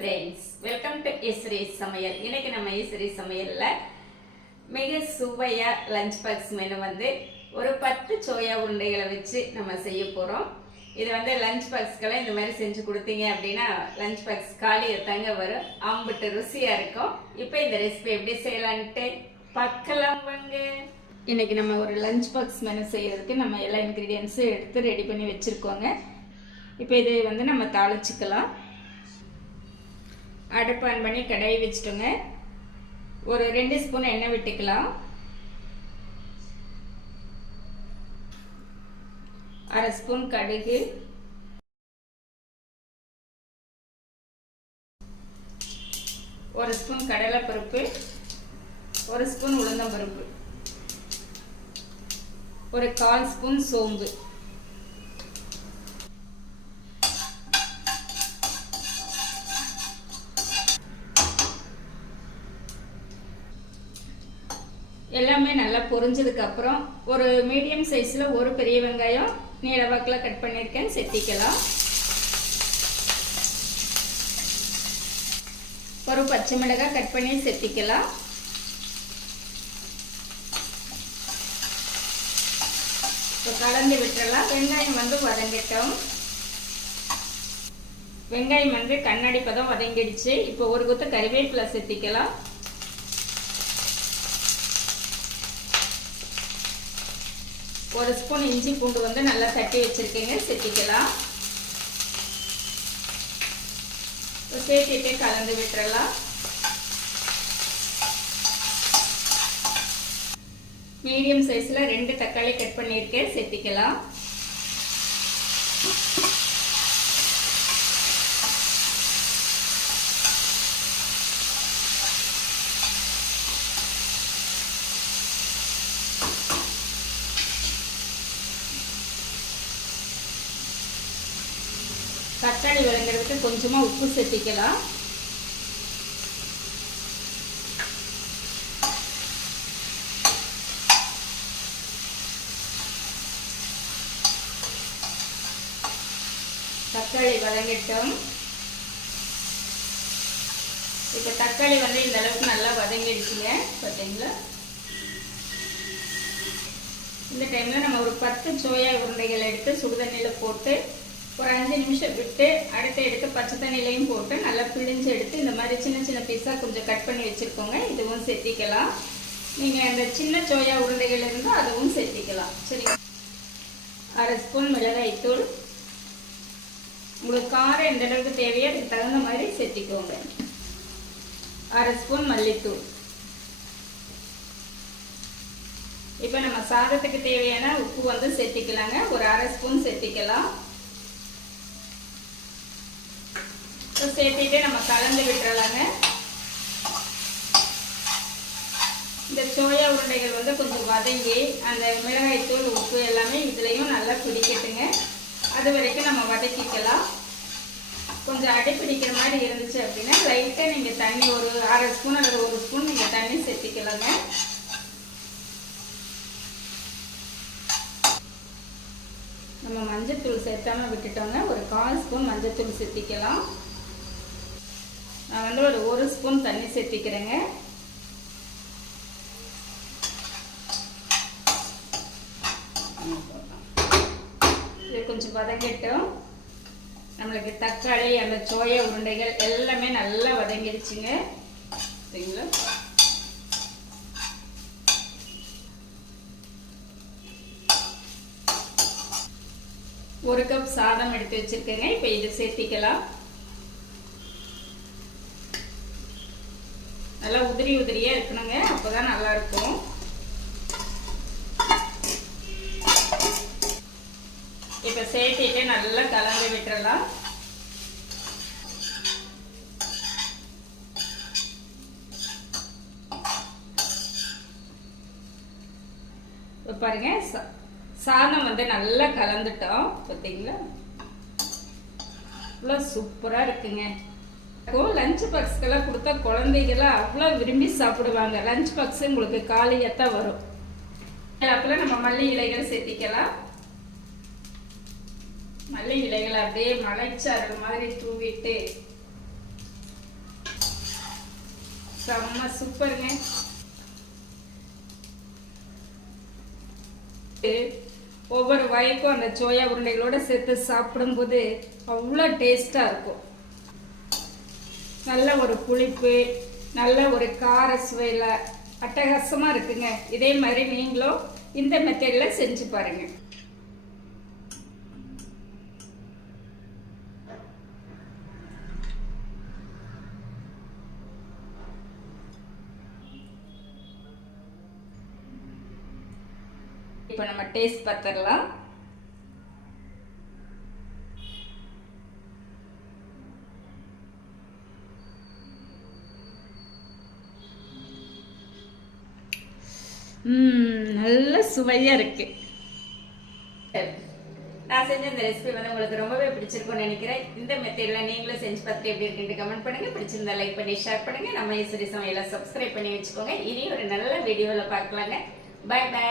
Friends, welcome to எஸ்ரீ சமையல். இன்னைக்கு நம்ம எஸ்ரீ சமையல்ல மிக சுவையா லஞ்ச் பாக்ஸ் மெனு ஒரு 10 சோயா உருண்டைகளை வச்சு நம்ம செய்ய போறோம். இது லஞ்ச் பாக்ஸ்களை இந்த மாதிரி செஞ்சு கொடுத்தீங்க அப்படின்னா லஞ்ச் பாக்ஸ் காலி தாங்க வரும். அம்பிட்டு ருசியா இருக்கும். இப்போ இந்த ரெசிபி எப்படி செய்யலான்ட்டு பார்க்கலாம் வாங்க. இன்னைக்கு நம்ம ஒரு லஞ்ச் பாக்ஸ் மெனு செய்யறதுக்கு நம்ம எல்லா இன்கிரீடியன்ஸும் எடுத்து ரெடி பண்ணி வச்சிருக்கோங்க. இப்போ இது நம்ம தாளிச்சுக்கலாம். அடுப்பு ஆன் பண்ணி கடாயை வச்சுட்டோங்க. ஒரு 2 ஸ்பூன் எண்ணெய் விட்டுக்கலாம். 1/2 ஸ்பூன் கடுகு, 1 ஸ்பூன் கடலைப்பருப்பு, 1 ஸ்பூன் உளுந்தம்பருப்பு, ஒரு 1/4 ஸ்பூன் சோம்பு, எல்லாமே நல்லா பொரிஞ்சதுக்கு அப்புறம் ஒரு மீடியம் சைஸ்ல ஒரு பெரிய வெங்காயம் நீள வாக்கில் கட் பண்ணியிருக்கேன், சேர்த்திக்கலாம். ஒரு பச்சை மிளகாய் கட் பண்ணி சேர்த்திக்கலாம். இப்போ கலந்து விட்டுறலாம். வெங்காயம் வதங்கட்டும். வெங்காயம் கண்ணாடி பதம் வதங்கிடுச்சு. இப்போ ஒரு கொத்து கறிவேப்பிலை சேர்த்திக்கலாம். ஒரு ஸ்பூன் இஞ்சி பூண்டு நல்லா தட்டி வச்சிருக்கீங்க, சேர்த்திக்கலாம். சேர்த்திட்டு கலந்து விட்டுறலாம். மீடியம் சைஸ்ல 2 தக்காளி கட் பண்ணியிருக்கேன், சேர்த்திக்கலாம். தக்காளி வதங்கிறதுக்கு கொஞ்சமா உப்பு சேர்த்திக்கலாம். தக்காளி வதங்கட்டும். இப்ப தக்காளி இந்த அளவுக்கு நல்லா வதங்கிடுச்சுங்க, பார்த்தீங்களா? இந்த டைம்ல நம்ம ஒரு 10 சோயா உருண்டைகள் எடுத்து சுடுதண்ணில போட்டு ஒரு 5 நிமிஷம் விட்டு அடுத்து எடுத்து பச்சை தண்ணிலையும் போட்டு நல்லா பிழிஞ்சு எடுத்து இந்த மாதிரி சின்ன சின்ன பீஸா கொஞ்சம் கட் பண்ணி வச்சிருக்கோங்க. இதுவும் சேர்த்திக்கலாம். நீங்க இந்த சின்ன சோயா உருண்டைகள் இருந்தால் அதுவும் சேர்த்திக்கலாம். சரி, 1/2 ஸ்பூன் மிளகாய் தூள். உங்களுக்கு காரம் எந்த அளவுக்கு தேவையோ அதுக்கு தகுந்த மாதிரி சேர்த்திக்கோங்க. 1/2 ஸ்பூன் மல்லித்தூள். இப்போ நம்ம சாதத்துக்கு தேவையான உப்பு சேர்த்திக்கலாங்க. ஒரு 1/2 ஸ்பூன் சேர்த்திக்கலாம். சேர்த்திட்டு நம்ம கலந்து விட்டுறலாங்க. இந்த சோயா உருண்டைகள் கொஞ்சம் வதங்கி அந்த மிளகாய் தூள் உப்பு எல்லாமே இதுலயும் நல்லா பிடிக்கட்டுங்க. அது வரைக்கும் நம்ம வதக்கிக்கலாம். கொஞ்சம் அடி பிடிக்கிற மாதிரி இருந்துச்சு அப்படின்னா லைட்டா நீங்க தண்ணி ஒரு 1/2 ஸ்பூன் அல்லது 1 ஸ்பூன் நீங்க தண்ணி சேர்த்திக்கலாங்க. நம்ம மஞ்சத்தூள் சேர்த்தாம விட்டுட்டோங்க. ஒரு 1/4 ஸ்பூன் மஞ்சத்தூள் சேர்த்திக்கலாம். நான் ஒரு 1 ஸ்பூன் தண்ணி சேர்த்திக்கிறேங்க. இது கொஞ்சம் வதங்கட்டும். நம்மளுக்கு தக்காளி அந்த சோயா உருண்டைகள் எல்லாமே நல்லா வதங்கிடுச்சுங்க, சரிங்களா? ஒரு கப் சாதம் எடுத்து வச்சிருக்கேங்க. இப்ப இது சேர்த்திக்கலாம். நல்லா உதிரி உதிரியா இருக்கணுங்க, அப்பதான் நல்லா இருக்கும். இப்ப சேர்த்திட்டு நல்லா கலந்து விட்டுறலாம். பாருங்க, சாதம் நல்லா கலந்துட்டோம், பார்த்தீங்களா? சூப்பரா இருக்குங்க. லஞ்ச் பாக்ஸ்க்கெல்லாம் கொடுத்தா குழந்தைகள்லாம் அவ்வளோ விரும்பி சாப்பிடுவாங்க. லஞ்ச் பாக்ஸ் உங்களுக்கு காலியாத்தான் வரும். அப்பெல்லாம் நம்ம மல்லி இலைகள் சேர்த்திக்கலாம். மல்லி இலைகளை அப்படியே மலைச்சாரல் மாதிரி தூவிட்டு செம்ம சூப்பருங்க. ஒவ்வொரு வாய்க்கும் அந்த சோயா உருண்டைகளோட சேர்த்து சாப்பிடும்போது அவ்வளோ டேஸ்டா இருக்கும். நல்ல ஒரு புளிப்பு, நல்ல ஒரு கார சுவையில் அட்டகாசமா இருக்குங்க. இதே மாதிரி நீங்களும் இந்த மெத்தட்ல செஞ்சு பாருங்க. இப்போ நம்ம டேஸ்ட் பார்த்துடலாம். நல்ல சுவையா இருக்கு. நான் செஞ்ச இந்த ரெசிபி வந்து உங்களுக்கு ரொம்பவே பிடிச்சிருக்கும்னு நினைக்கிறேன். இந்த மெத்தட்ல நீங்களும் செஞ்சு பார்த்துட்டு எப்படி இருக்குன்னு கமெண்ட் பண்ணுங்க. பிடிச்சிருந்தா லைக் பண்ணி ஷேர் பண்ணுங்க. நம்ம ஈஸ்வரி சமையலை சப்ஸ்கிரைப் பண்ணி வச்சுக்கோங்க. இனி ஒரு நல்ல வீடியோவில் பார்க்கலாங்க. Bye by.